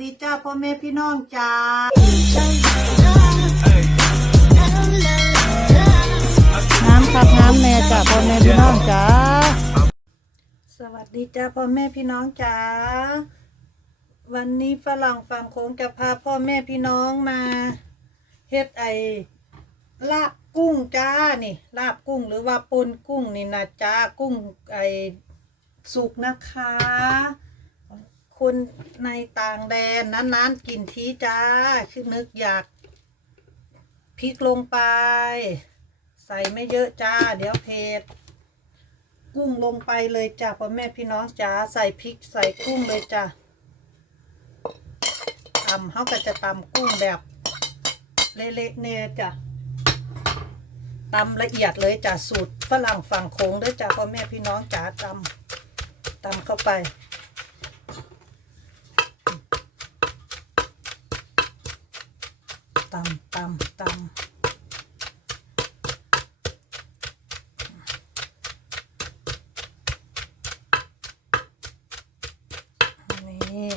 ดีจ้าพี่น้องจ้าน้ำครับน้ำแม่จ้าพ่อแม่พี่น้องจ้าสวัสดีจ้าพ่อแม่พี่น้องจ้าวันนี้ฝรั่งฝั่งโค้งจะพาพ่อแม่พี่น้องมาเฮ็ดไอลาบกุ้งจ้านี่ ลาบกุ้งหรือว่าปนกุ้งนี่นะจ้ากุ้งไอสุกนะคะ คนในต่างแดนนั้นๆกินทีจ้าคือนึกอยากพริกลงไป ใส่ไม่เยอะจ้า เดี๋ยวเผ็ดกุ้งลงไปเลยจ้าพ่อแม่พี่น้องจ้าใส่พริกใส่กุ้งเลยจ้าตำเขาก็จะตำกุ้งแบบเละๆเนี่ยจ้ะตำละเอียดเลยจ้ะสูตรฝรั่งฝั่งโค้งด้วยจ้าพ่อแม่พี่น้องจ้าตำตำเข้าไป ตำตำตำนี่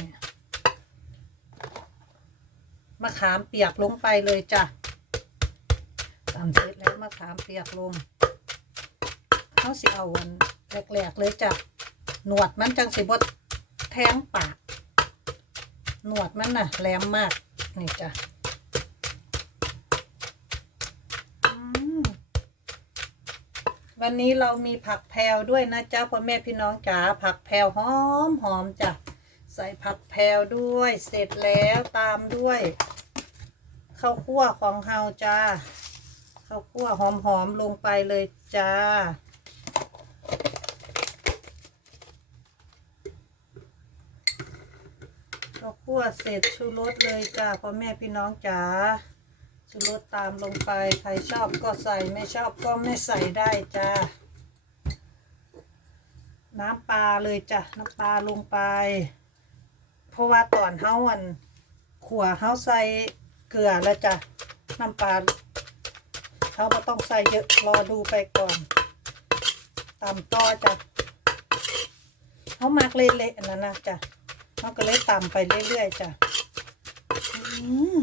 มะขามเปียกลงไปเลยจ้ะตำเสร็จแล้วมะขามเปียกลงเขาสิเอาวันแรกๆเลยจ้ะ หนวดมันจังสิบดแทงปาก หนวดมันน่ะแหลมมาก นี่จ้ะ อืม วันนี้เรามีผักแพรวด้วยนะจ๊ะพ่อแม่พี่น้องจ๋าผักแพรวหอมหอมจ้ะใส่ผักแพรวด้วย เสร็จแล้วตามด้วยข้าวคั่วของเฮาจ้าข้าวคั่วหอมหอมๆลงไปเลยจ้าข้าวคั่วเสร็จชูรสเลยจ้าพ่อแม่พี่น้องจ๋า ชูรสตามลงไป ใครชอบก็ใส่ไม่ชอบก็ไม่ใส่ได้จ้า น้ำปลาเลยจ้ะ น้ำปลาลงไป เพราะว่าตอนเฮาอันขัวเฮาใส่เกลือแล้วจ้ะ น้ำปลาเฮาก็ต้องใส่เยอะรอดูไปก่อนตามต่อจ้ะเฮามักเละๆนนั้นนะจ้ะเฮาก็เลยตำไปเรื่อยๆจ้ะอืม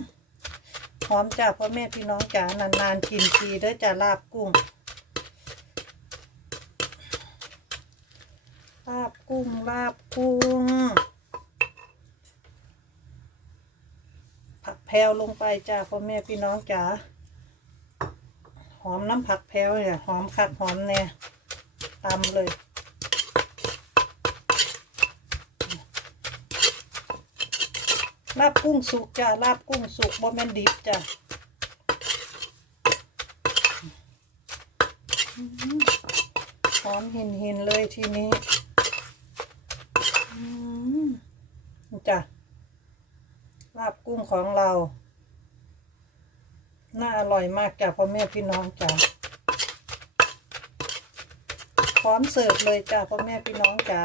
อมจ้าพ่อแม่พี่น้องจ๋านานๆกินทีเด้อจ้าลาบกุ้ง ลาบกุ้งลาบกุ้ง ผักแพรวลงไปจ้าพ่อแม่พี่น้องจ๋าหอมน้ำผักแพรวเนี่ยหอมคักหอมเนี่ยตำเลย ลาบกุ้งสุกจ้าลาบกุ้งสุกบ่แม่นดิบจ้าหอมเห็นเห็นเลยทีนี้จ้ะลาบกุ้งของเรา น่าอร่อยมากจ้ะพ่อแม่พี่น้องจ้ะพร้อมเสิร์ฟเลยจ้ะพ่อแม่พี่น้องจ้ะ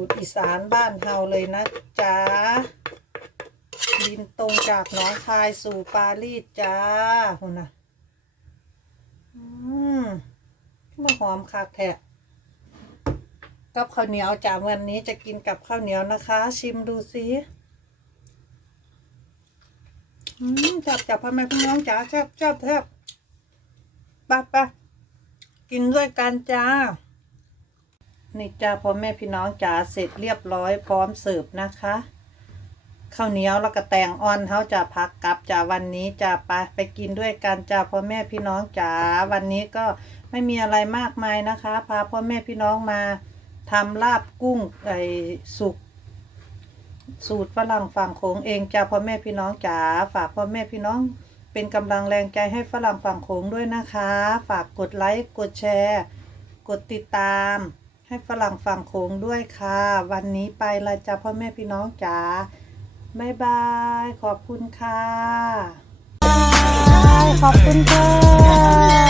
สูตรอีสานบ้านเฮาเลยนะจ๊ะบินตรงจากหนองคายสู่ปารีสจ้าคุณนะอืมมาหอมคักแทะกับข้าวเหนียวจ้าวันนี้จะกินกับข้าวเหนียวนะคะ ชิมดูสิอืมจับจับพ่อแม่พี่น้องจ๋าจับจับแทบปะปะกินด้วยกันจ้า นี่จ้าพ่อแม่พี่น้องจ๋าเสร็จเรียบร้อยพร้อมเสิร์ฟนะคะข้าวเหนียวแล้วก็แตงอ่อนเขาจะพักกลับจ้าวันนี้จะไปไปกินด้วยกันจ้าพ่อแม่พี่น้องจ๋าวันนี้ก็ไม่มีอะไรมากมายนะคะ พาพ่อแม่พี่น้องมาทำลาบกุ้งไอสุกสูตรฝรั่งฝั่งโขงเองจ้าพ่อแม่พี่น้องจ๋าฝากพ่อแม่พี่น้องเป็นกำลังแรงใจให้ฝรั่งฝั่งโขงด้วยนะคะ ฝากกดไลค์กดแชร์ กดติดตาม ให้ฝรั่งฝั่งโขงด้วยค่ะ วันนี้ไปละจ้าพ่อแม่พี่น้องจ๋าบ๊ายบาย ขอบคุณค่ะ ขอบคุณค่ะ